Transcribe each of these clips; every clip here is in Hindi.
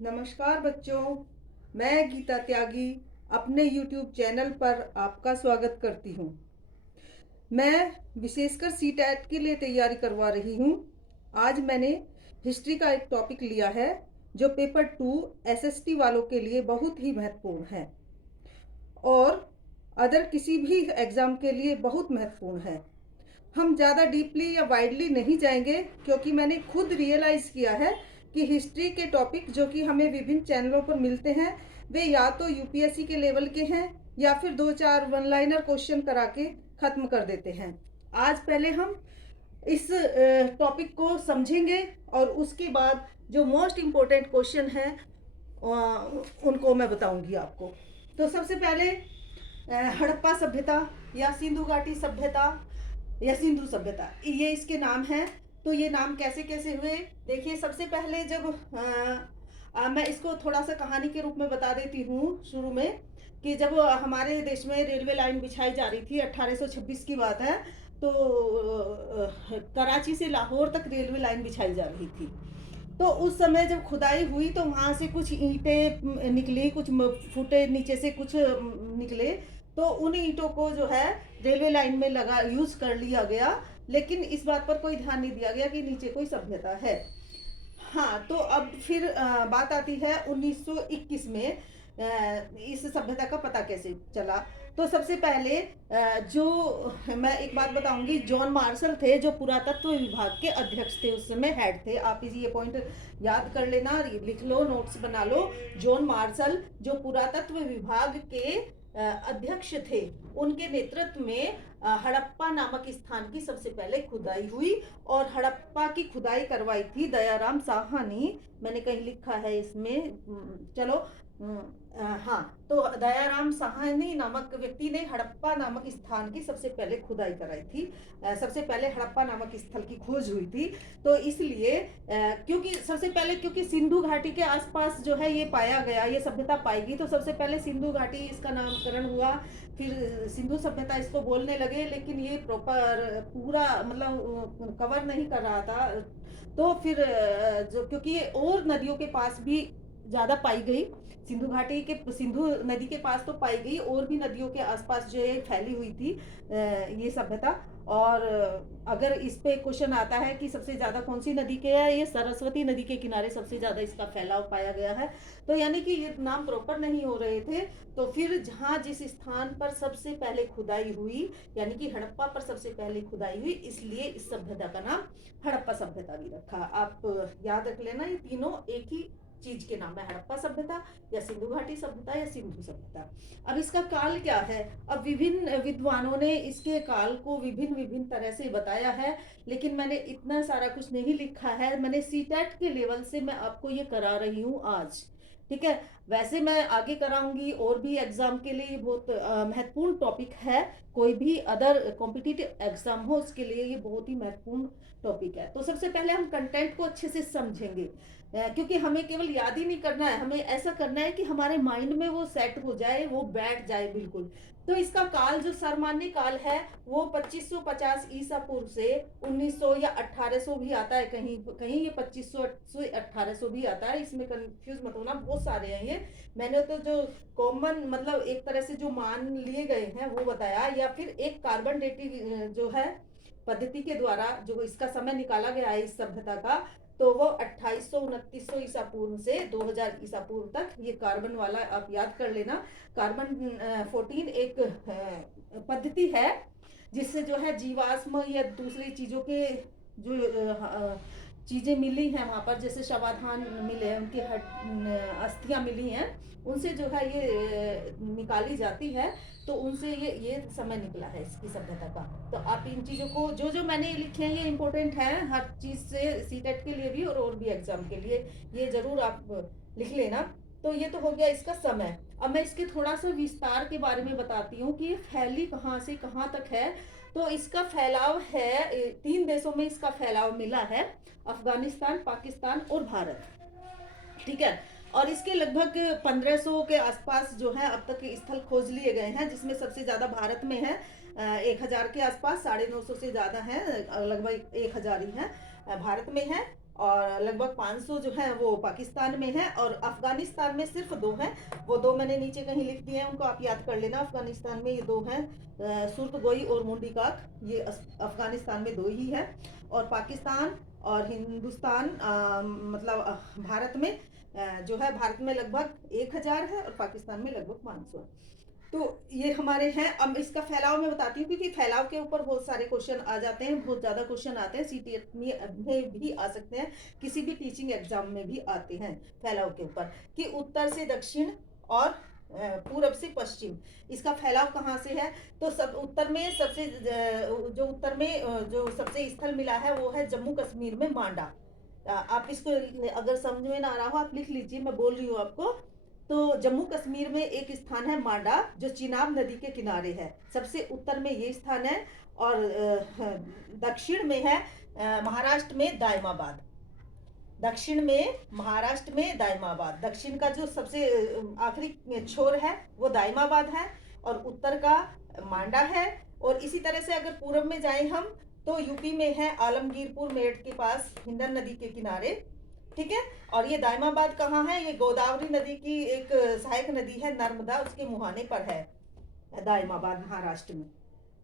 नमस्कार बच्चों, मैं गीता त्यागी अपने YouTube चैनल पर आपका स्वागत करती हूँ। मैं विशेषकर सीटेट के लिए तैयारी करवा रही हूँ। आज मैंने हिस्ट्री का एक टॉपिक लिया है जो पेपर 2 एसएसटी वालों के लिए बहुत ही महत्वपूर्ण है और अदर किसी भी एग्ज़ाम के लिए बहुत महत्वपूर्ण है। हम ज़्यादा डीपली या वाइडली नहीं जाएंगे क्योंकि मैंने खुद रियलाइज़ किया है कि हिस्ट्री के टॉपिक जो कि हमें विभिन्न चैनलों पर मिलते हैं वे या तो यूपीएससी के लेवल के हैं या फिर 2-4 वन लाइनर क्वेश्चन करा के ख़त्म कर देते हैं। आज पहले हम इस टॉपिक को समझेंगे और उसके बाद जो मोस्ट इम्पोर्टेंट क्वेश्चन हैं उनको मैं बताऊंगी आपको। तो सबसे पहले हड़प्पा सभ्यता या सिंधु घाटी सभ्यता या सिंधु सभ्यता, ये इसके नाम हैं। तो ये नाम कैसे कैसे हुए, देखिए सबसे पहले जब मैं इसको थोड़ा सा कहानी के रूप में बता देती हूँ शुरू में कि जब हमारे देश में रेलवे लाइन बिछाई जा रही थी, 1826 की बात है। तो कराची से लाहौर तक रेलवे लाइन बिछाई जा रही थी। तो उस समय जब खुदाई हुई तो वहाँ से कुछ ईंटें निकली, कुछ फुटे नीचे से कुछ निकले। तो उन ईंटों को जो है रेलवे लाइन में लगा यूज कर लिया गया, लेकिन इस बात पर कोई ध्यान नहीं दिया गया कि नीचे कोई सभ्यता है। हाँ, तो अब फिर बात आती है 1921 में इस सभ्यता का पता कैसे चला। तो सबसे पहले जो मैं एक बात बताऊंगी, जॉन मार्शल थे जो पुरातत्व विभाग के अध्यक्ष थे, उस समय हेड थे। आप ये पॉइंट याद कर लेना, लिख लो, नोट्स बना लो। जॉन मार्शल जो पुरातत्व विभाग के अध्यक्ष थे, उनके नेतृत्व में हड़प्पा नामक स्थान की सबसे पहले खुदाई हुई और हड़प्पा की खुदाई करवाई थी दयाराम साहनी। मैंने कहीं लिखा है इसमें, चलो हाँ, तो दयाराम साहनी नामक व्यक्ति ने हड़प्पा नामक स्थान की सबसे पहले खुदाई कराई थी। सबसे पहले हड़प्पा नामक स्थल की खोज हुई थी। तो इसलिए क्योंकि सबसे पहले क्योंकि सिंधु घाटी के आसपास जो है ये पाया गया, ये सभ्यता पाई गई, तो सबसे पहले सिंधु घाटी इसका नामकरण हुआ। फिर सिंधु सभ्यता इसको बोलने लगे, लेकिन ये प्रॉपर पूरा मतलब कवर नहीं कर रहा था। तो फिर जो क्योंकि ये और नदियों के पास भी ज़्यादा पाई गई, सिंधु घाटी के सिंधु नदी के पास तो पाई गई, और भी नदियों के आसपास जो है फैली हुई थी ये सभ्यता। और अगर इस पे क्वेश्चन आता है कि सबसे ज़्यादा कौन सी नदी के है, ये सरस्वती नदी के किनारे सबसे ज़्यादा इसका फैलाव पाया गया है। तो यानी कि ये नाम प्रॉपर नहीं हो रहे थे। तो फिर जहाँ जिस स्थान पर सबसे पहले खुदाई हुई, यानी कि हड़प्पा पर सबसे पहले खुदाई हुई, इसलिए इस सभ्यता का नाम हड़प्पा सभ्यता भी रखा। आप याद रख लेना, ये तीनों एक ही चीज के नाम है, हड़प्पा सभ्यता या सिंधु घाटी सभ्यता या सिंधु सभ्यता। अब इसका काल क्या है, अब विभिन्न विद्वानों ने इसके काल को विभिन्न विभिन्न तरह से बताया है, लेकिन मैंने इतना सारा कुछ नहीं लिखा है। मैंने सीटेट के लेवल से मैं आपको ये करा रही हूँ आज, ठीक है। वैसे मैं आगे कराऊंगी, और भी एग्जाम के लिए बहुत महत्वपूर्ण टॉपिक है। कोई भी अदर कॉम्पिटिटिव एग्जाम हो उसके लिए ये बहुत ही महत्वपूर्ण टॉपिक है। तो सबसे पहले हम कंटेंट को अच्छे से समझेंगे, क्योंकि हमें केवल याद ही नहीं करना है, हमें ऐसा करना है कि हमारे माइंड में वो सेट हो जाए, वो बैठ जाए बिल्कुल। तो इसका काल जो सर्वमान्य काल है वो 2550 ईसा पूर्व से 1900 या 1800 भी आता है, कहीं कहीं ये 2500 से 1800 भी आता है। इसमें कंफ्यूज मत होना, बहुत सारे हैं ये। मैंने तो जो कॉमन मतलब एक तरह से जो मान लिए गए हैं वो बताया, या फिर एक कार्बन डेटिंग जो है पद्धति के द्वारा जो इसका समय निकाला गया है इस सभ्यता का, तो वो 2800-2900 ईसा पूर्व से 2000 ईसा पूर्व तक ये कार्बन वाला आप याद कर लेना। कार्बन 14 एक पद्धति है जिससे जो है जीवाश्म या दूसरी चीजों के जो चीजें मिली हैं वहां पर, जैसे शवाधान मिले हैं, उनकी अस्थियां मिली हैं, उनसे जो है ये निकाली जाती है। तो उनसे ये समय निकला है इसकी सभ्यता का। तो आप इन चीजों को जो जो मैंने लिखे हैं ये इंपॉर्टेंट है हर चीज से, सीटेट के लिए भी और भी एग्जाम के लिए, ये जरूर आप लिख लेना। तो ये तो हो गया इसका समय। अब मैं इसके थोड़ा सा विस्तार के बारे में बताती हूँ कि ये फैली कहाँ से कहाँ तक है। तो इसका फैलाव है, 3 देशों में इसका फैलाव मिला है, अफगानिस्तान, पाकिस्तान और भारत, ठीक है। और इसके लगभग 1500 के आसपास जो है अब तक स्थल खोज लिए गए हैं, जिसमें सबसे ज्यादा भारत में है, 1000 के आसपास, 950 से ज्यादा है, लगभग 1000 ही है भारत में है। और लगभग 500 जो है वो पाकिस्तान में है, और अफगानिस्तान में सिर्फ 2 हैं। वो 2 मैंने नीचे कहीं लिख दिए हैं, उनको आप याद कर लेना। अफगानिस्तान में ये 2 हैं, सुर्तगोई और मुंडी काक, ये अफगानिस्तान में 2 ही है। और पाकिस्तान और हिंदुस्तान मतलब भारत में जो है, भारत में लगभग 1000 है और पाकिस्तान में लगभग 500 है। तो ये हमारे हैं। अब इसका फैलाव मैं बताती हूँ, क्योंकि फैलाव के ऊपर बहुत सारे क्वेश्चन आ जाते हैं, बहुत ज़्यादा क्वेश्चन आते हैं, सीटीएट में भी आ सकते हैं, किसी भी टीचिंग एग्जाम में भी आते हैं फैलाव के ऊपर, कि उत्तर से दक्षिण और पूरब से पश्चिम इसका फैलाव कहाँ से है। तो सब उत्तर में सबसे जो उत्तर में जो सबसे स्थल मिला है वो है जम्मू कश्मीर में मांडा। आप इसको अगर समझ में ना आ रहा हो आप लिख लीजिए, मैं बोल रही हूँ आपको। तो जम्मू कश्मीर में एक स्थान है मांडा, जो चिनाब नदी के किनारे है, सबसे उत्तर में ये स्थान है। और दक्षिण में है महाराष्ट्र में दायमाबाद। दक्षिण में महाराष्ट्र में दायमाबाद, दक्षिण का जो सबसे आखिरी छोर है वो दायमाबाद है, और उत्तर का मांडा है। और इसी तरह से अगर पूर्व में जाएं हम, तो यूपी में है आलमगीरपुर मेरठ के पास, हिंडन नदी के किनारे। ठीक है। और ये दायमाबाद कहाँ है, ये गोदावरी नदी की एक सहायक नदी है, नर्मदा, उसके मुहाने पर है दायमाबाद, महाराष्ट्र में।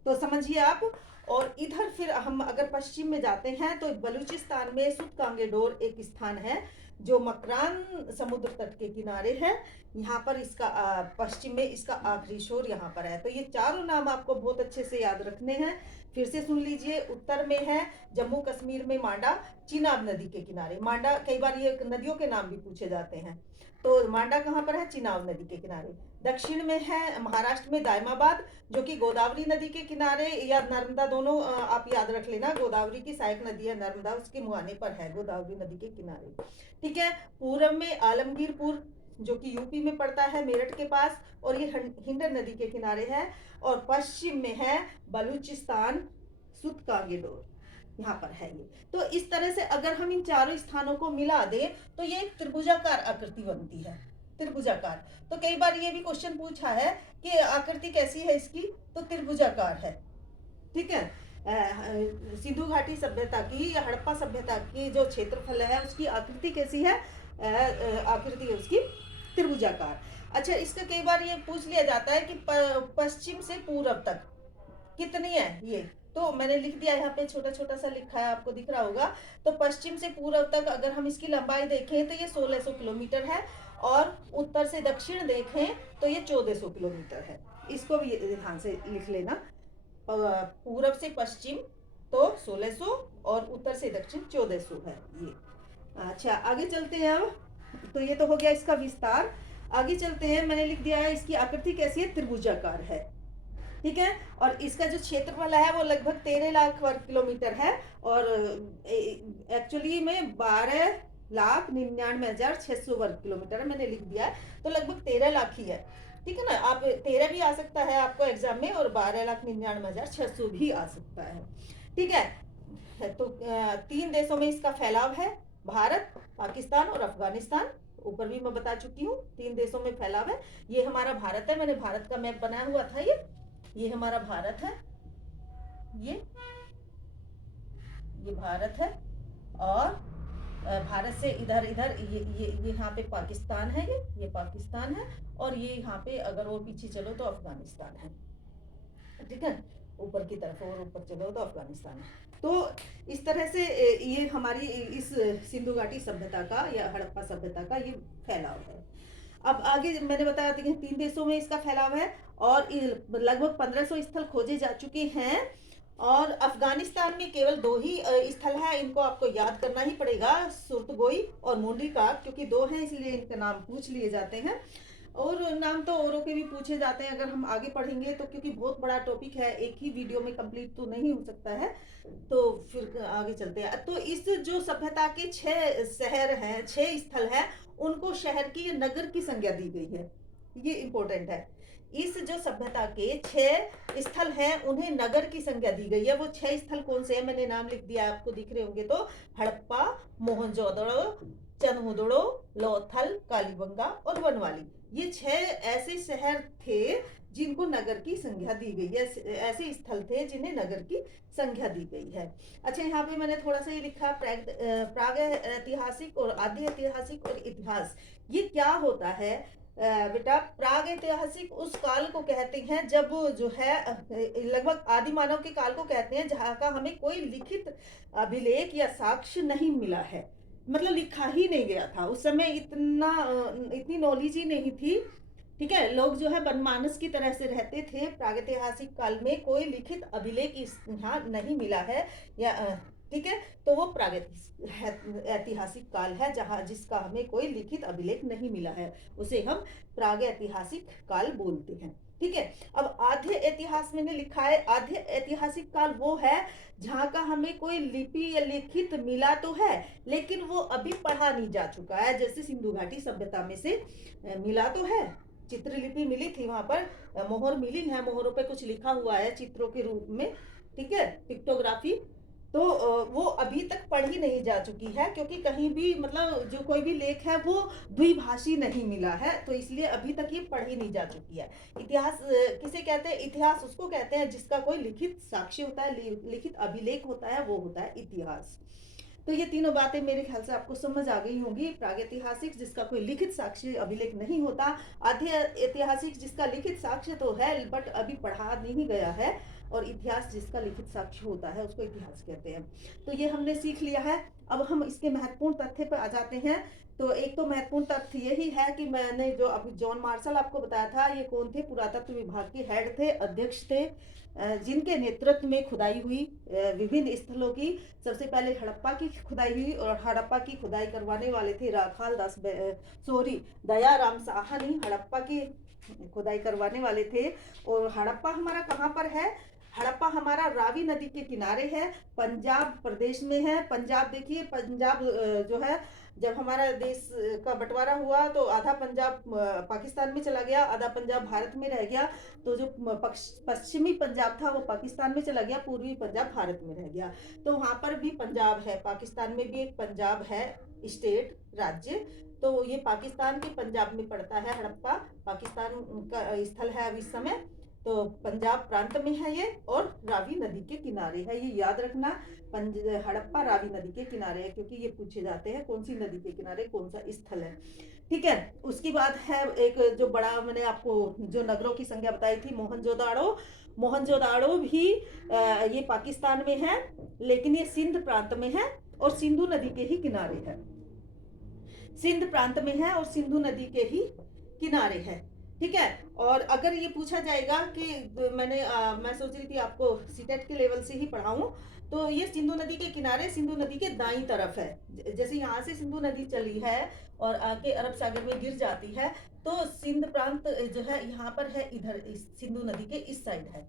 तो समझिए आप। और इधर फिर हम अगर पश्चिम में जाते हैं, तो बलूचिस्तान में सुतकांगेडोर एक स्थान है, जो मकरान समुद्र तट के किनारे है। यहाँ पर इसका पश्चिम में इसका आखिरी छोर यहाँ पर है। तो ये चारों नाम आपको बहुत अच्छे से याद रखने हैं। फिर से सुन लीजिए। उत्तर में है जम्मू कश्मीर में मांडा, चिनाब नदी के किनारे। मांडा, कई बार ये नदियों के नाम भी पूछे जाते हैं। तो मांडा कहाँ पर है, चिनाब नदी के किनारे। दक्षिण में है महाराष्ट्र में दायमाबाद, जो कि गोदावरी नदी के किनारे या नर्मदा, दोनों आप याद रख लेना। गोदावरी की सहायक नदी है नर्मदा, उसके मुहाने पर है, गोदावरी नदी के किनारे। ठीक है। पूर्व में आलमगीरपुर, जो कि यूपी में पड़ता है, मेरठ के पास, और ये हिंडन नदी के किनारे है। और पश्चिम में है बलूचिस्तान, सुतकांगेडोर, यहाँ पर है ये। तो इस तरह से अगर हम इन चारों स्थानों को मिला दें, तो ये एक त्रिभुजाकार आकृति बनती है, त्रिभुजाकार। तो कई बार ये भी क्वेश्चन पूछा है कि आकृति कैसी है इसकी, तो त्रिभुजाकार है। ठीक है। सिंधु घाटी सभ्यता की या हड़प्पा सभ्यता की जो क्षेत्रफल है उसकी आकृति कैसी है, आकृति है उसकी त्रिभुजाकार। अच्छा, इसका कई बार ये पूछ लिया जाता है कि पश्चिम से पूरब तक कितनी है ये, तो मैंने लिख दिया यहाँ पे, छोटा छोटा सा लिखा है, आपको दिख रहा होगा। तो पश्चिम से पूर्व तक अगर हम इसकी लंबाई देखें तो ये 1600 किलोमीटर है, और उत्तर से दक्षिण देखें तो ये 1400 किलोमीटर है। इसको भी ध्यान से लिख लेना। पूरब से पश्चिम तो 1600 और उत्तर से दक्षिण 1400 है ये। अच्छा, आगे चलते हैं अब। तो ये तो हो गया इसका विस्तार। आगे चलते हैं। मैंने लिख दिया है इसकी आकृति कैसी है, त्रिभुजाकार है। ठीक है। और इसका जो क्षेत्रफल है वो लगभग 13 लाख वर्ग किलोमीटर है, और एक्चुअली में 12,99,600 वर्ग किलोमीटर है, मैंने लिख दिया है। तो लगभग 13 लाख ही है। ठीक है ना। आप 13 भी आ सकता है आपको एग्जाम में, और 12,99,600 भी आ सकता है। ठीक है। तो 3 देशों में इसका फैलाव है, भारत, पाकिस्तान और अफगानिस्तान। ऊपर भी मैं बता चुकी हूँ, 3 देशों में फैलाव है। ये हमारा भारत है, मैंने भारत का मैप बनाया हुआ था। ये हमारा भारत है, ये भारत है। और भारत से इधर इधर ये यहाँ पे पाकिस्तान है, ये पाकिस्तान है। और ये यहाँ पे अगर और पीछे चलो तो अफगानिस्तान है। ठीक है। ऊपर की तरफ और ऊपर चलो तो अफगानिस्तान है। तो इस तरह से ये हमारी इस सिंधु घाटी सभ्यता का या हड़प्पा सभ्यता का ये फैलाव है। अब आगे मैंने बताया था कि 3 देशों में इसका फैलाव है, और लगभग 1500 स्थल खोजे जा चुके हैं। और अफगानिस्तान में केवल 2 ही स्थल है, इनको आपको याद करना ही पड़ेगा, सुर्तगोई और मुंडी काक, क्योंकि 2 हैं इसलिए इनके नाम पूछ लिए जाते हैं। और नाम तो औरों के भी पूछे जाते हैं अगर हम आगे पढ़ेंगे तो, क्योंकि बहुत बड़ा टॉपिक है, एक ही वीडियो में कंप्लीट तो नहीं हो सकता है। तो फिर आगे चलते हैं। तो इस जो सभ्यता के 6 शहर हैं, 6 स्थल हैं, उनको शहर की या नगर की संज्ञा दी गई है। ये इंपॉर्टेंट है। इस जो सभ्यता के 6 स्थल हैं उन्हें नगर की संज्ञा दी गई है। वो 6 स्थल कौन से हैं, मैंने नाम लिख दिया, आपको दिख रहे होंगे। तो हड़प्पा, मोहनजोदड़ो, चनहुदड़ो, लोथल, कालीबंगा और वनवाली, ये 6 ऐसे शहर थे जिनको नगर की संज्ञा दी गई है। ऐसे स्थल थे जिन्हें नगर की संज्ञा दी गई है। अच्छा, यहाँ पे मैंने थोड़ा सा ये लिखा, प्राग ऐतिहासिक और आद्य ऐतिहासिक और इतिहास, ये क्या होता है बेटा? प्राग ऐतिहासिक उस काल को कहते हैं जब जो है लगभग आदि मानव के काल को कहते हैं, जहाँ का हमें कोई लिखित अभिलेख या साक्ष्य नहीं मिला है। मतलब लिखा ही नहीं गया था उस समय, इतनी नॉलेज ही नहीं थी। ठीक है, लोग जो है बनमानस की तरह से रहते थे। प्रागैतिहासिक काल में कोई लिखित अभिलेख यहाँ नहीं मिला है, या ठीक है, तो वो ऐतिहासिक काल है जहाँ जिसका हमें कोई लिखित अभिलेख नहीं मिला है, उसे हम प्रागैतिहासिक काल बोलते हैं। ठीक है, अब आद्य इतिहास मैंने लिखा है, आद्य ऐतिहासिक काल वो है जहाँ का हमें कोई लिपि या लिखित मिला तो है, लेकिन वो अभी पढ़ा नहीं जा चुका है। जैसे सिंधु घाटी सभ्यता में से मिला तो है, चित्रलिपि मिली थी, वहां पर मोहर मिली है, मोहरों पे कुछ लिखा हुआ है चित्रों के रूप में। ठीक है, पिक्टोग्राफी, तो वो अभी तक पढ़ी नहीं जा चुकी है, क्योंकि कहीं भी मतलब जो कोई भी लेख है वो द्विभाषी नहीं मिला है, तो इसलिए अभी तक ये पढ़ी नहीं जा चुकी है। इतिहास किसे कहते हैं? इतिहास उसको कहते हैं जिसका कोई लिखित साक्ष्य होता है, लिखित अभिलेख होता है, वो होता है इतिहास। तो ये तीनों बातें मेरे ख्याल से आपको समझ आ गई होंगी। प्रागैतिहासिक जिसका कोई लिखित साक्ष्य अभिलेख नहीं होता, आद्य ऐतिहासिक जिसका लिखित साक्ष्य तो है बट अभी पढ़ा नहीं गया है, और इतिहास जिसका लिखित साक्ष्य होता है उसको इतिहास कहते हैं। तो ये हमने सीख लिया है। अब हम इसके महत्वपूर्ण तथ्य पर आ जाते हैं। तो एक तो महत्वपूर्ण तथ्य यही है कि मैंने जो अभी जॉन मार्शल आपको बताया था, ये कौन थे? पुरातत्व विभाग के हेड थे, अध्यक्ष थे, जिनके नेतृत्व में खुदाई हुई विभिन्न स्थलों की। सबसे पहले हड़प्पा की खुदाई हुई, और हड़प्पा की खुदाई करवाने वाले थे राखाल दास दयाराम साहनी, हड़प्पा की खुदाई करवाने वाले थे। और हड़प्पा हमारा कहाँ पर है? हड़प्पा हमारा रावी नदी के किनारे है, पंजाब प्रदेश में है। पंजाब देखिए, पंजाब जो है, जब हमारा देश का बंटवारा हुआ तो आधा पंजाब पाकिस्तान में चला गया, आधा पंजाब भारत में रह गया। तो जो पश्चिमी पंजाब था वो पाकिस्तान में चला गया, पूर्वी पंजाब भारत में रह गया। तो वहां पर भी पंजाब है, पाकिस्तान में भी एक पंजाब है, स्टेट, राज्य। तो ये पाकिस्तान के पंजाब में पड़ता है हड़प्पा, पाकिस्तान का स्थल है अब इस समय। तो पंजाब प्रांत में है ये, और रावी नदी के किनारे है, ये याद रखना। हड़प्पा रावी नदी के किनारे है, क्योंकि ये पूछे जाते हैं कौन सी नदी के किनारे कौन सा स्थल है। ठीक है, उसके बाद है एक जो बड़ा, मैंने आपको जो नगरों की संख्या बताई थी, मोहनजोदाड़ो। मोहनजोदाड़ो भी ये पाकिस्तान में है, लेकिन ये सिंध प्रांत में है और सिंधु नदी के ही किनारे है। सिंध प्रांत में है और सिंधु नदी के ही किनारे है। ठीक है, और अगर ये पूछा जाएगा कि मैं सोच रही थी आपको सीटेट के लेवल से ही पढ़ाऊं, तो ये सिंधु नदी के किनारे, सिंधु नदी के दाईं तरफ है। जैसे यहाँ से सिंधु नदी चली है और आके अरब सागर में गिर जाती है, तो सिंध प्रांत जो है यहाँ पर है, इधर इस सिंधु नदी के इस साइड है।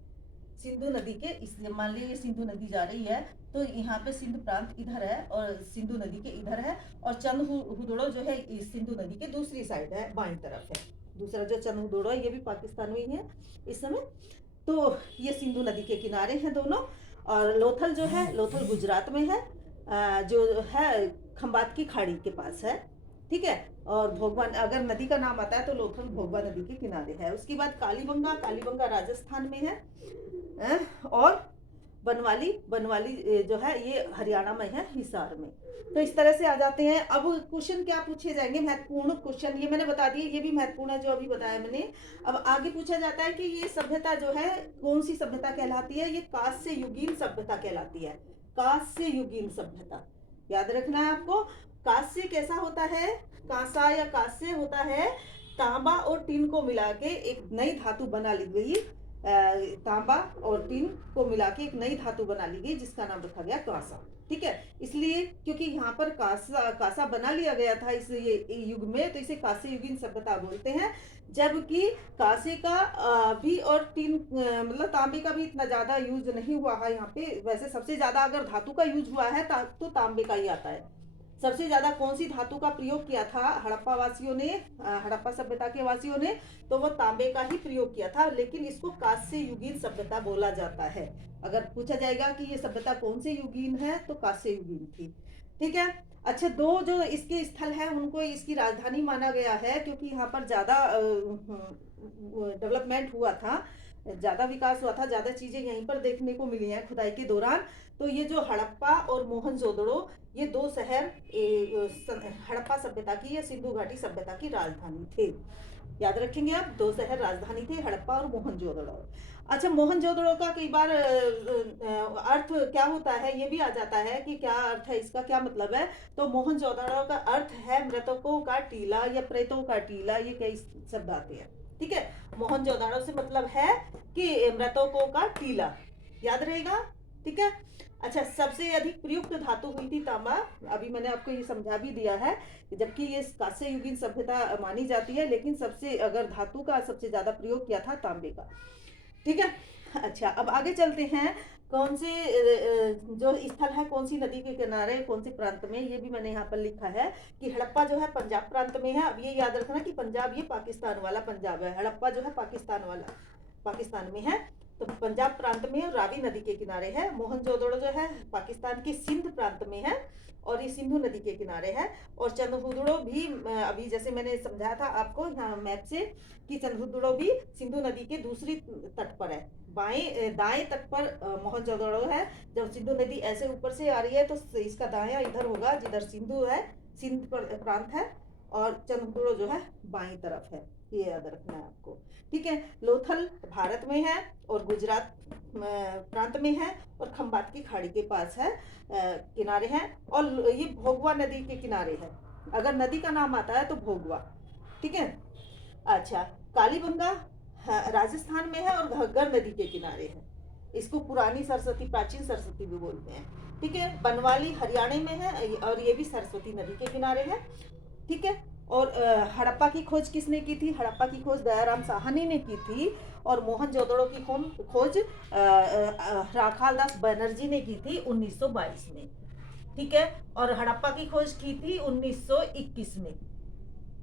सिंधु नदी के इस, मान लीजिए सिंधु नदी जा रही है, तो यहाँ पे सिंध प्रांत इधर है और सिंधु नदी के इधर है, और चंद हुदड़ो जो है इस सिंधु नदी के दूसरी साइड है, बाईं तरफ है। दूसरा जो चंद हुदड़ो है ये भी पाकिस्तान में ही है इस समय। तो ये सिंधु नदी के किनारे हैं दोनों। और लोथल जो है, लोथल गुजरात में है, जो है खंबात की खाड़ी के पास है। ठीक है, और भोगवा, अगर नदी का नाम आता है तो लोथल भोगवा नदी के किनारे है। उसके बाद कालीबंगा, कालीबंगा राजस्थान में है, और बनवाली, बनवाली जो है ये हरियाणा में है, हिसार में। तो इस तरह से आ जाते हैं। अब क्वेश्चन क्या पूछे जाएंगे? महत्वपूर्ण क्वेश्चन, ये मैंने बता दिए, ये भी महत्वपूर्ण है जो अभी बताया मैंने। अब आगे पूछा जाता है कि ये सभ्यता जो है कौन सी सभ्यता कहलाती है? ये कांस्य युगीन सभ्यता कहलाती है, कांस्य युगीन सभ्यता। याद रखना है आपको। कांस्य कैसा होता है? कांसा या कांस्य होता है तांबा और टीन को मिला के एक नई धातु बना ली गई। तांबा और टीन को मिला के एक नई धातु बना ली गई, जिसका नाम रखा गया कांसा। ठीक है, इसलिए क्योंकि यहाँ पर कांसा बना लिया गया था इस युग में, तो इसे कांस्य युगीन सभ्यता बोलते हैं। जबकि कांसे का भी और टीन मतलब तांबे का भी इतना ज्यादा यूज नहीं हुआ है यहाँ पे। वैसे सबसे ज्यादा अगर धातु का यूज हुआ है तो तांबे का ही आता है। सबसे ज्यादा कौन सी धातु का प्रयोग किया था हड़प्पा वासियों ने, हड़प्पा सभ्यता के वासियों ने? तो वो तांबे का ही प्रयोग किया था, लेकिन इसको कांस्य युगीन सभ्यता बोला जाता है। अगर पूछा जाएगा कि ये सभ्यता कौन से युगीन है, तो कांस्य युगीन थी। ठीक है। अच्छा, दो जो इसके स्थल हैं उनको इसकी राजधानी माना गया है, क्योंकि यहाँ पर ज़्यादा डेवलपमेंट हुआ था, ज़्यादा विकास हुआ था, ज़्यादा चीज़ें यहीं पर देखने को मिली हैं खुदाई के दौरान। तो ये जो हड़प्पा और मोहनजोदड़ो, ये दो शहर हड़प्पा सभ्यता की या सिंधु घाटी सभ्यता की राजधानी थे। याद रखेंगे आप, दो शहर राजधानी थे, हड़प्पा और मोहनजोदड़ो। अच्छा, मोहनजोदड़ो का कई बार अर्थ क्या होता है ये भी आ जाता है कि क्या अर्थ है इसका, क्या मतलब है। तो मोहनजोदड़ो का अर्थ है मृतकों का टीला या प्रेतों का टीला, ये कई शब्द आते हैं। ठीक है, मोहनजोदड़ो से मतलब है कि मृतकों का टीला, याद रहेगा। ठीक है। अच्छा, सबसे अधिक प्रयुक्त धातु हुई थी तांबा। अभी मैंने आपको ये समझा भी दिया है, जबकि ये कांस्य युगीन सभ्यता मानी जाती है, लेकिन सबसे अगर धातु का सबसे ज्यादा प्रयोग किया था तांबे का। ठीक है। अच्छा, अब आगे चलते हैं। कौन से जो स्थल है, कौन सी नदी के किनारे, कौन से प्रांत में, ये भी मैंने यहाँ पर लिखा है कि हड़प्पा जो है पंजाब प्रांत में है। अब ये याद रखना कि पंजाब ये पाकिस्तान वाला पंजाब है, हड़प्पा जो है पाकिस्तान में है। तो पंजाब प्रांत में रावी नदी के किनारे है। मोहनजोदड़ो जो है पाकिस्तान के सिंध प्रांत में है और ये सिंधु नदी के किनारे है। और चंद्रहुदड़ो भी अभी जैसे मैंने समझाया था आपको यहाँ मैप से कि चंद्रहुदड़ो भी सिंधु नदी के दूसरी तट पर है, दाएं तट पर मोहनजोदड़ो है। जब सिंधु नदी ऐसे ऊपर से आ रही है तो इसका दायां इधर होगा जिधर सिंधु है, सिंध प्रांत है, और चंद्रहुदड़ो जो है बाईं तरफ है, ये याद रखना है आपको। ठीक है। लोथल भारत में है और गुजरात प्रांत में है और खंबात की खाड़ी के पास है, किनारे हैं। और ये भोगवा नदी के किनारे है, अगर नदी का नाम आता है तो भोगवा। ठीक है। अच्छा, कालीबंगा राजस्थान में है और घग्गर नदी के किनारे है, इसको पुरानी सरस्वती, प्राचीन सरस्वती भी बोलते हैं। ठीक है। बनवाली हरियाणा में है और ये भी सरस्वती नदी के किनारे है। ठीक है। और हड़प्पा की खोज किसने की थी? हड़प्पा की खोज दयाराम साहनी ने की थी। और मोहनजोदड़ो की खोज राखाल दास बनर्जी ने की थी 1922 में। ठीक है। और हड़प्पा की खोज की थी 1921 में,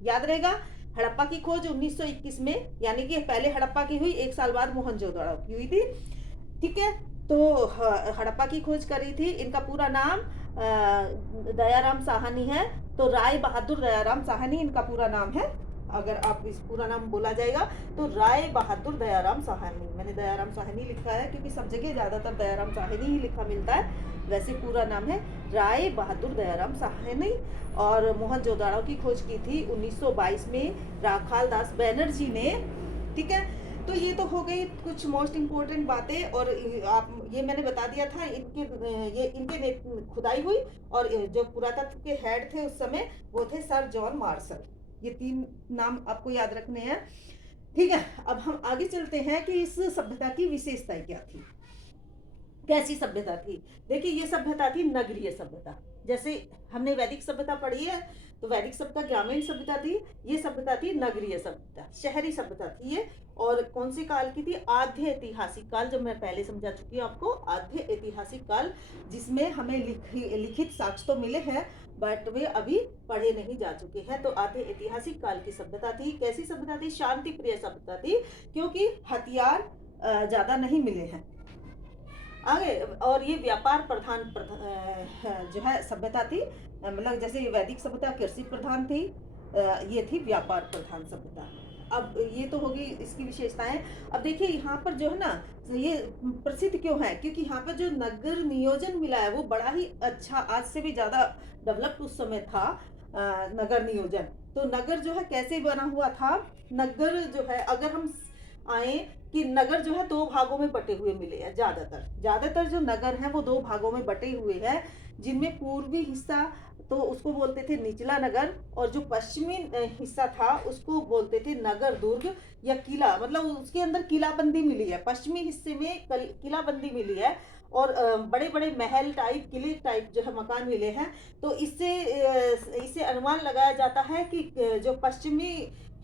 याद रहेगा। हड़प्पा की खोज 1921 में, यानी कि पहले हड़प्पा की हुई, एक साल बाद मोहनजोदड़ो की हुई थी। ठीक है। तो हड़प्पा की खोज करी थी, इनका पूरा नाम दयाराम साहनी है। तो राय बहादुर दयाराम साहनी इनका पूरा नाम है। अगर आप इस पूरा नाम बोला जाएगा तो राय बहादुर दयाराम साहनी, मैंने दयाराम साहनी लिखा है क्योंकि सब जगह ज्यादातर दयाराम साहनी ही लिखा मिलता है, वैसे पूरा नाम है राय बहादुर दयाराम साहनी। और मोहनजोदड़ो की खोज की थी 1922 में राखाल दास बनर्जी ने। ठीक है। तो ये तो हो गई कुछ मोस्ट इम्पोर्टेंट बातें। और आप ये मैंने बता दिया था, इनके खुदाई हुई और जो पुरातत्व के हेड थे उस समय वो थे सर जॉन मार्शल। ये 3 नाम आपको याद रखने हैं। ठीक है। अब हम आगे चलते हैं कि इस सभ्यता की विशेषताएं क्या थी, कैसी सभ्यता थी। देखिए, ये सभ्यता थी नगरीय सभ्यता। जैसे हमने वैदिक सभ्यता पढ़ी है, तो वैदिक सभ्यता ग्रामीण सभ्यता थी, ये सभ्यता थी नगरीय सभ्यता, शहरी सभ्यता थी ये। और कौन सी काल की थी? आद्य ऐतिहासिक काल, जो मैं पहले समझा चुकी हूँ आपको, आद्य ऐतिहासिक काल, जिसमें हमें लिखित साक्ष्य तो मिले हैं बट वे अभी पढ़े नहीं जा चुके हैं। तो आद्य ऐतिहासिक काल की सभ्यता थी। कैसी सभ्यता थी? शांति प्रिय सभ्यता थी, क्योंकि हथियार ज्यादा नहीं मिले हैं आगे। और ये व्यापार प्रधान जो है सभ्यता थी, मतलब जैसे वैदिक सभ्यता कृषि प्रधान थी, ये थी व्यापार प्रधान सभ्यता। अब ये तो होगी इसकी विशेषताएं। अब देखिए यहाँ पर जो है ना, ये प्रसिद्ध क्यों है? क्योंकि यहाँ पर जो नगर नियोजन मिला है वो बड़ा ही अच्छा, आज से भी ज्यादा डेवलप्ड उस समय था नगर नियोजन। तो नगर जो है कैसे बना हुआ था? नगर जो है, अगर हम आए कि नगर जो है 2 भागों में बटे हुए मिले हैं। ज्यादातर जो नगर हैं वो 2 भागों में बटे हुए हैं, जिनमें पूर्वी हिस्सा तो उसको बोलते थे निचला नगर, और जो पश्चिमी हिस्सा था उसको बोलते थे नगर दुर्ग या किला, मतलब उसके अंदर किलाबंदी मिली है। पश्चिमी हिस्से में किलाबंदी मिली है और बड़े बड़े महल टाइप, किले टाइप जो है मकान मिले हैं। तो इससे अनुमान लगाया जाता है कि जो पश्चिमी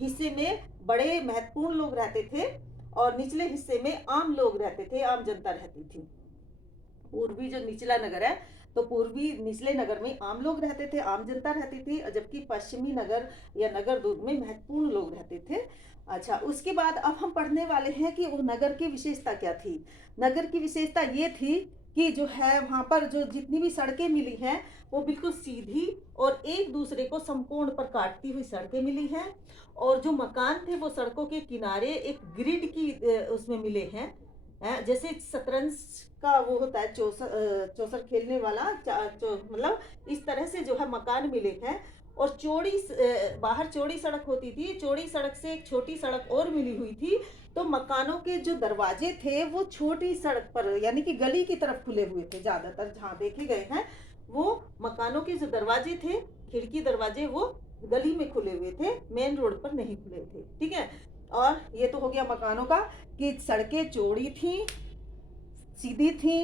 हिस्से में बड़े महत्वपूर्ण लोग रहते थे और निचले हिस्से में आम लोग रहते थे, आम जनता रहती थी। पूर्वी जो निचला नगर है, तो पूर्वी निचले नगर में आम लोग रहते थे, आम जनता रहती थी, जबकि पश्चिमी नगर या नगर दुर्ग में महत्वपूर्ण लोग रहते थे। अच्छा, उसके बाद अब हम पढ़ने वाले हैं कि वो नगर की विशेषता क्या थी। नगर की विशेषता ये थी कि जो है वहाँ पर जो जितनी भी सड़कें मिली हैं वो बिल्कुल सीधी और एक दूसरे को समकोण पर काटती हुई सड़कें मिली हैं। और जो मकान थे वो सड़कों के किनारे एक ग्रिड की उसमें मिले हैं। जैसे शतरंज का वो होता है चौसर खेलने वाला मतलब इस तरह से जो है मकान मिले हैं। और बाहर चौड़ी सड़क होती थी, चौड़ी सड़क से एक छोटी सड़क और मिली हुई थी। तो मकानों के जो दरवाजे थे वो छोटी सड़क पर यानी कि गली की तरफ खुले हुए थे। ज्यादातर जहाँ देखे गए हैं वो मकानों के जो दरवाजे थे, खिड़की दरवाजे, वो गली में खुले हुए थे, मेन रोड पर नहीं खुले थे। ठीक है। और ये तो हो गया मकानों का कि सड़कें चौड़ी थी, सीधी थी,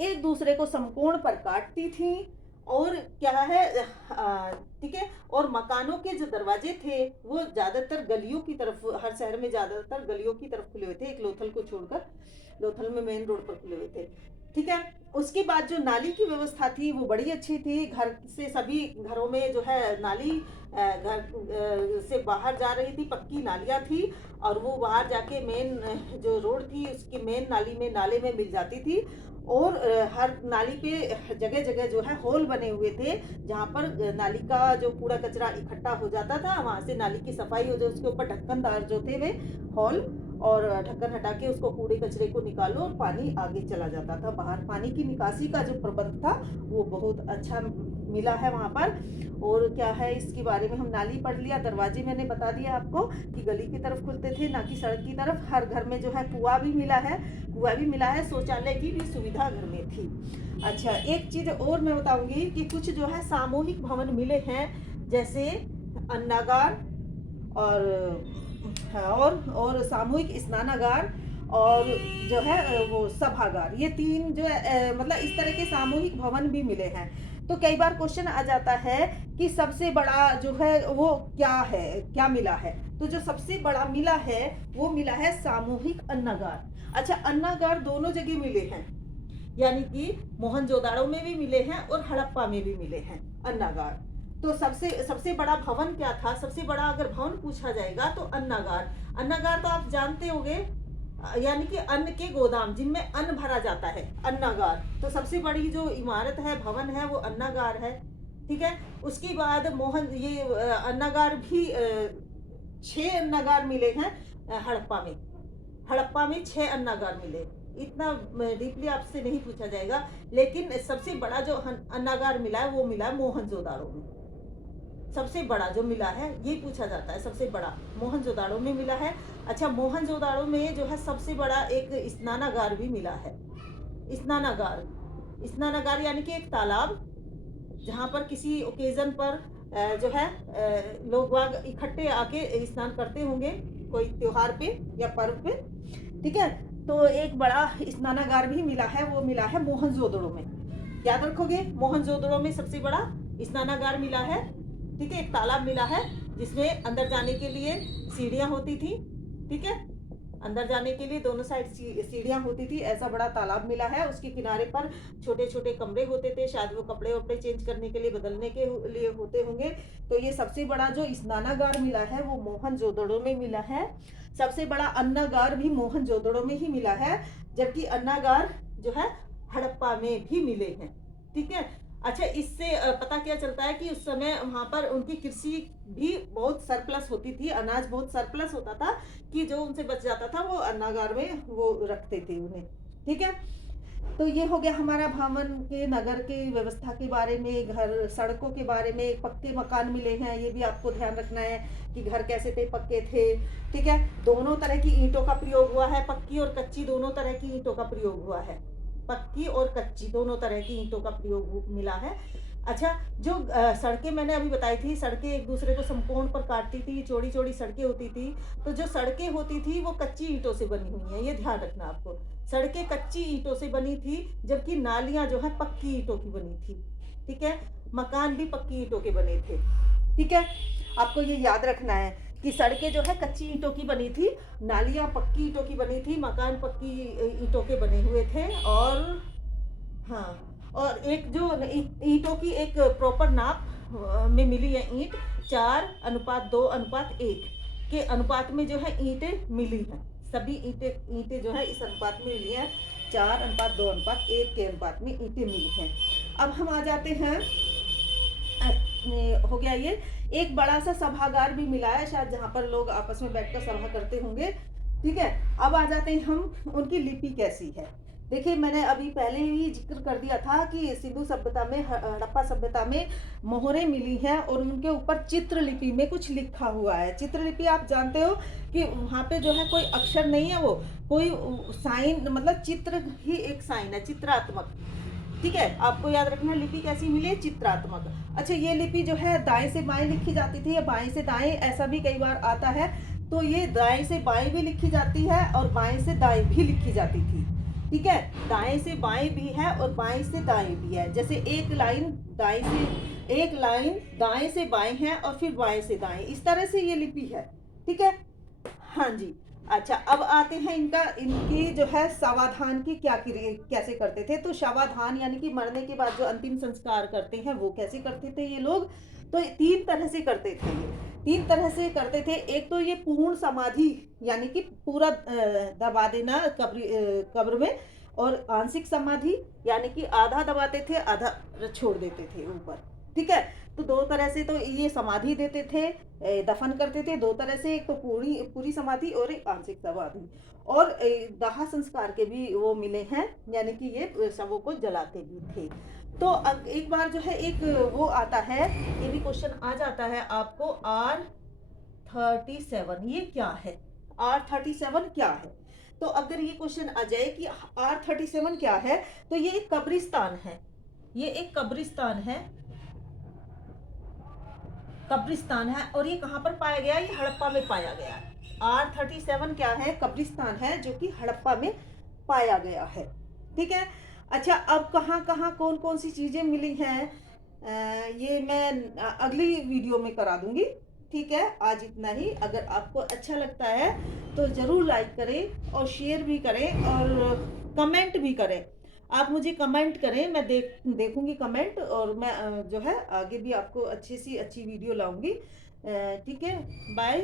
एक दूसरे को समकोण पर काटती थी। और क्या है, ठीक है। और मकानों के जो दरवाजे थे वो ज्यादातर गलियों की तरफ, हर शहर में ज्यादातर गलियों की तरफ खुले हुए थे, एक लोथल को छोड़कर। लोथल में मेन रोड पर खुले हुए थे। ठीक है। उसके बाद जो नाली की व्यवस्था थी वो बड़ी अच्छी थी। घर से सभी घरों में जो है नाली घर से बाहर जा रही थी, पक्की नालियाँ थी। और वो बाहर जाके मेन जो रोड थी उसकी मेन नाली में नाले में मिल जाती थी। और हर नाली पे जगह जगह जो है होल बने हुए थे, जहाँ पर नाली का जो कूड़ा कचरा इकट्ठा हो जाता था वहाँ से नाली की सफाई हो जाए। उसके ऊपर ढक्कनदार जो थे वे होल, और ढक्कन हटा के उसको कूड़े कचरे को निकालो और पानी आगे चला जाता था बाहर। पानी की निकासी का जो प्रबंध था वो बहुत अच्छा मिला है वहाँ पर। और क्या है इसके बारे में, हम नाली पढ़ लिया, दरवाजे मैंने बता दिया आपको कि गली की तरफ खुलते थे ना कि सड़क की तरफ। हर घर में जो है कुआं भी मिला है, शौचालय की भी सुविधा घर में थी। अच्छा, एक चीज और मैं बताऊंगी कि कुछ जो है सामूहिक भवन मिले हैं, जैसे अन्नागार और सामूहिक स्नानागार और जो है वो सभागार। ये तीन जो है मतलब इस तरह के सामूहिक भवन भी मिले हैं। तो कई बार क्वेश्चन आ जाता है कि सबसे बड़ा जो है वो क्या है, क्या मिला है। तो जो सबसे बड़ा मिला है वो मिला है सामूहिक अन्नागार। अच्छा, अन्नागार दोनों जगह मिले हैं, यानी कि मोहनजोदाड़ो में भी मिले हैं और हड़प्पा में भी मिले हैं अन्नागार। तो सबसे बड़ा भवन क्या था, सबसे बड़ा अगर भवन पूछा जाएगा तो अन्नागार तो आप जानते होंगे, यानी कि अन्न के गोदाम जिनमें अन्न भरा जाता है, अन्नागार। तो सबसे बड़ी जो इमारत है, भवन है, वो अन्नागार है। ठीक है। उसके बाद अन्नागार भी 6 अन्नागार मिले हैं हड़प्पा में 6 अन्नागार मिले। इतना डीपली आपसे नहीं पूछा जाएगा, लेकिन सबसे बड़ा जो अन्नागार मिला है वो मिला है मोहनजोदाड़ो में। सबसे बड़ा जो मिला है ये पूछा जाता है, सबसे बड़ा मोहनजोदाड़ो में मिला है। अच्छा, मोहनजोदाड़ो में जो है सबसे बड़ा एक स्नानागार भी मिला है। स्नानागार यानी कि एक तालाब, जहाँ पर किसी ओकेजन पर जो है लोग बाग इकट्ठे आके स्नान करते होंगे कोई त्योहार पे या पर्व पे। ठीक है। तो एक बड़ा स्नानागार भी मिला है, वो मिला है मोहनजोदड़ो में। याद रखोगे, मोहनजोदड़ो में सबसे बड़ा स्नानागार मिला है। ठीक है। एक तालाब मिला है जिसमें अंदर जाने के लिए सीढ़ियां होती थी। ठीक है। अंदर जाने के लिए दोनों साइड सीढ़ियां होती थी, ऐसा बड़ा तालाब मिला है। उसके किनारे पर छोटे छोटे कमरे होते थे, शायद वो कपड़े वपड़े चेंज करने के लिए, बदलने के लिए होते होंगे। तो ये सबसे बड़ा जो स्नानागार मिला है वो मोहनजोदड़ो में मिला है। सबसे बड़ा अन्नागार भी मोहनजोदड़ो में ही मिला है, जबकि अन्नागार जो है हड़प्पा में भी मिले हैं। ठीक है। अच्छा, इससे पता क्या चलता है कि उस समय वहां पर उनकी कृषि भी बहुत सरप्लस होती थी, अनाज बहुत सरप्लस होता था कि जो उनसे बच जाता था वो अन्नागार में वो रखते थे उन्हें। ठीक है। तो ये हो गया हमारा भवन के नगर के व्यवस्था के बारे में, घर सड़कों के बारे में। पक्के मकान मिले हैं, ये भी आपको ध्यान रखना है कि घर कैसे थे, पक्के थे। ठीक है। दोनों तरह की ईंटों का प्रयोग हुआ है, पक्की और कच्ची दोनों तरह की ईंटों का प्रयोग हुआ है, पक्की और कच्ची दोनों तरह की ईंटों का प्रयोग मिला है। अच्छा, जो सड़कें मैंने अभी बताई थी, सड़कें एक दूसरे को समकोण पर काटती थी, चौड़ी चौड़ी सड़कें होती थी। तो जो सड़कें होती थी वो कच्ची ईंटों से बनी हुई हैं, ये ध्यान रखना आपको। सड़कें कच्ची ईंटों से बनी थी, जबकि नालियां जो है पक्की ईंटों की बनी थी। ठीक है। मकान भी पक्की ईंटों के बने थे। ठीक है। आपको ये याद रखना है कि सड़कें जो है कच्ची ईंटों की बनी थी, नालियां पक्की ईंटों की बनी थी, मकान पक्की ईंटों के बने हुए थे। और हाँ, और एक जो ईंटों की एक प्रॉपर नाप में मिली है ईंट, 4:2:1 के अनुपात में जो है ईंटें मिली हैं। सभी ईंटें जो है इस अनुपात में मिली हैं। 4:2:1 के अनुपात में ईंटें मिली हैं। अब हम आ जाते हैं, हो गया ये। एक बड़ा सा सभागार भी मिला है शायद, जहाँ पर लोग आपस में बैठकर सभा करते होंगे। ठीक है, अब आ जाते हैं हम उनकी लिपि कैसी है। देखिए, मैंने अभी पहले ही जिक्र कर दिया था कि सिंधु सभ्यता में, हड़प्पा सभ्यता में मोहरें मिली हैं और उनके ऊपर चित्रलिपि में कुछ लिखा हुआ है। चित्रलिपि आप जानते हो कि वहाँ पे जो है कोई अक्षर नहीं है, वो कोई साइन, मतलब चित्र ही एक साइन है, चित्रात्मक। ठीक है, आपको याद रखना लिपि कैसी मिली है, चित्रात्मक। अच्छा, ये लिपि जो है दाएं से बाएं लिखी जाती थी या बाएं से दाएं, ऐसा भी कई बार आता है। तो ये दाएं से बाएं भी लिखी जाती है और बाएं से दाएं भी लिखी जाती थी। ठीक है, दाएं से बाएं भी है और बाएं से दाएं भी है। जैसे एक लाइन दाएं से बाएं है और फिर बाएं से दाएं, इस तरह से ये लिपि है। ठीक है, हाँ जी। अच्छा, अब आते हैं इनकी जो है शवाधान की कैसे करते थे। तो शवाधान यानी कि मरने के बाद जो अंतिम संस्कार करते हैं वो कैसे करते थे ये लोग। तो 3 तरह से करते थे ये, 3 तरह से करते थे। एक तो ये पूर्ण समाधि यानी कि पूरा दबा देना कब्र में, और आंशिक समाधि यानी कि आधा दबाते थे आधा छोड़ देते थे ऊपर। ठीक है, तो 2 तरह से तो ये समाधि देते थे, दफन करते थे 2 तरह से, एक तो पूरी समाधि और एक आंशिक समाधि। और दाह संस्कार के भी वो मिले हैं, यानी कि ये शवों को जलाते भी थे। तो एक बार जो है एक वो आता है, ये भी क्वेश्चन आ जाता है आपको, R37 ये क्या है, R37 क्या है। तो अगर ये क्वेश्चन आ जाए कि R37 क्या है, तो ये एक कब्रिस्तान है, ये एक कब्रिस्तान है, और ये कहाँ पर पाया गया, ये हड़प्पा में पाया गया है। R37 क्या है, कब्रिस्तान है जो कि हड़प्पा में पाया गया है। ठीक है, अच्छा, अब कहाँ कहाँ कौन कौन सी चीजें मिली हैं, ये मैं अगली वीडियो में करा दूंगी। ठीक है, आज इतना ही। अगर आपको अच्छा लगता है तो जरूर लाइक करें और शेयर भी करें और कमेंट भी करें। आप मुझे कमेंट करें, मैं देखूंगी कमेंट, और मैं जो है आगे भी आपको अच्छी सी अच्छी वीडियो लाऊंगी। ठीक है, बाय।